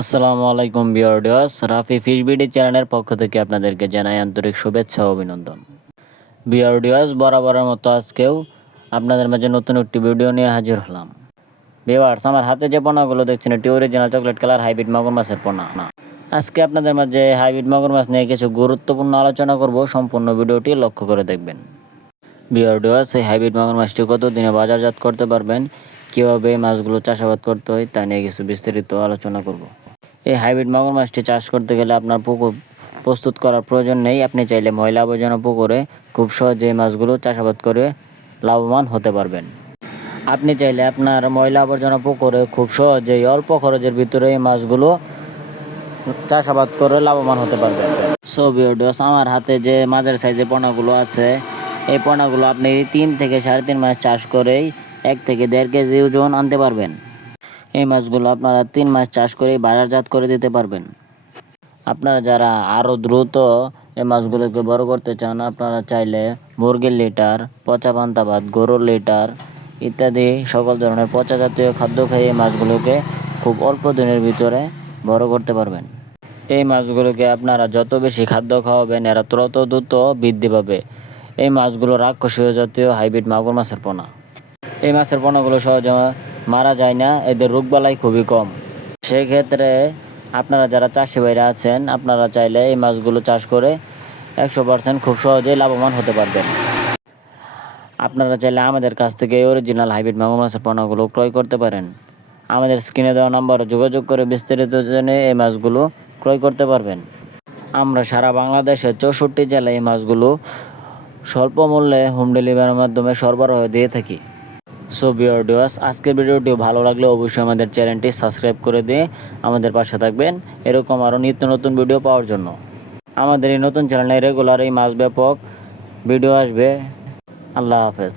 আসসালামু আলাইকুম বিয়ার্ডিয়াস Rafi fish BD চ্যানেলের পক্ষ থেকে আপনাদেরকে জানাই আন্তরিক শুভেচ্ছা ও অভিনন্দন। বিয়ার্ডিয়াস বরাবরের মতো আজকেও আপনাদের মাঝে নতুন একটি ভিডিও নিয়ে হাজির হলাম। ভিউয়ার্স, আমার হাতে যে পোনাগুলো দেখছেন, এটি অরিজিনাল চকলেট কালার হাইব্রিড মাগুর মাছের পোনা। আজকে আপনাদের মাঝে হাইব্রিড মাগুর মাছ নিয়ে কিছু গুরুত্বপূর্ণ আলোচনা করব, সম্পূর্ণ ভিডিওটি লক্ষ্য করে দেখবেন। বিয়ার্ডিয়াস এই হাইব্রিড মাগুর মাছটি কত দিনে বাজারজাত করতে পারবেন কীভাবে মাছগুলো চাষাবাদ করতে হয় তা নিয়ে কিছু বিস্তারিত আলোচনা করব। এই হাইব্রিড মাগুর মাছটি চাষ করতে গেলে আপনার পুকুর প্রস্তুত করার প্রয়োজন নেই। আপনি চাইলে ময়লা আবর্জনা পুকুরে খুব সহজে মাছগুলো চাষাবাদ করে লাভবান হতে পারবেন। আপনি চাইলে আপনার ময়লা আবর্জনা পুকুরে খুব সহজেই অল্প খরচের ভিতরে এই মাছগুলো চাষাবাদ করে লাভবান হতে পারবেন। সো ভিডিওস আমার হাতে যে মাঝের সাইজের পোনাগুলো আছে, এই পোনাগুলো আপনি তিন থেকে সাড়ে তিন মাস চাষ করেই এক থেকে দেড় কেজি ওজন আনতে পারবেন। এই মাছগুলো আপনারা তিন মাস চাষ করে বাজারজাত করে দিতে পারবেন। আপনারা যারা আরও দ্রুত এই মাছগুলোকে বড় করতে চান, আপনারা চাইলে মুরগির লিটার, পচা ভাত, গরুর লিটার ইত্যাদি সকল ধরনের পচা জাতীয় খাদ্য খাইয়ে মাছগুলোকে খুব অল্প দিনের ভিতরে বড় করতে পারবেন। এই মাছগুলোকে আপনারা যত বেশি খাদ্য খাওয়াবেন, এরা তত দ্রুত বৃদ্ধি পাবে। এই মাছগুলো রাক্ষসীয় জাতীয় হাইব্রিড মাগুর মাছের পোনা। এই মাছের পোনাগুলো সহজে মারা যায় না, এদের রোগবালাই খুবই কম। সেই ক্ষেত্রে আপনারা যারা চাষি ভাইরা আছেন, আপনারা চাইলে এই মাছগুলো চাষ করে একশো পার্সেন্ট খুব সহজেই লাভবান হতে পারবেন। আপনারা চাইলে আমাদের কাছ থেকে অরিজিনাল হাইব্রিড মাগুর মাছের পোনাগুলো ক্রয় করতে পারেন। আমাদের স্ক্রিনে দেওয়া নম্বরে যোগাযোগ করে বিস্তারিত জেনে এই মাছগুলো ক্রয় করতে পারবেন। আমরা সারা বাংলাদেশের চৌষট্টি জেলায় এই মাছগুলো স্বল্প মূল্যে হোম ডেলিভারির মাধ্যমে সরবরাহ দিয়ে থাকি। সো বিয়ার্ডিওয়াস আজকের ভিডিওটি ভালো লাগলে অবশ্যই আমাদের চ্যানেলটি সাবস্ক্রাইব করে দিয়ে আমাদের পাশে থাকবেন। এরকম আরও নিত্য নতুন ভিডিও পাওয়ার জন্য। আমাদের এই নতুন চ্যানেলে রেগুলার এই মাস ব্যাপক ভিডিও আসবে। আল্লাহ হাফেজ।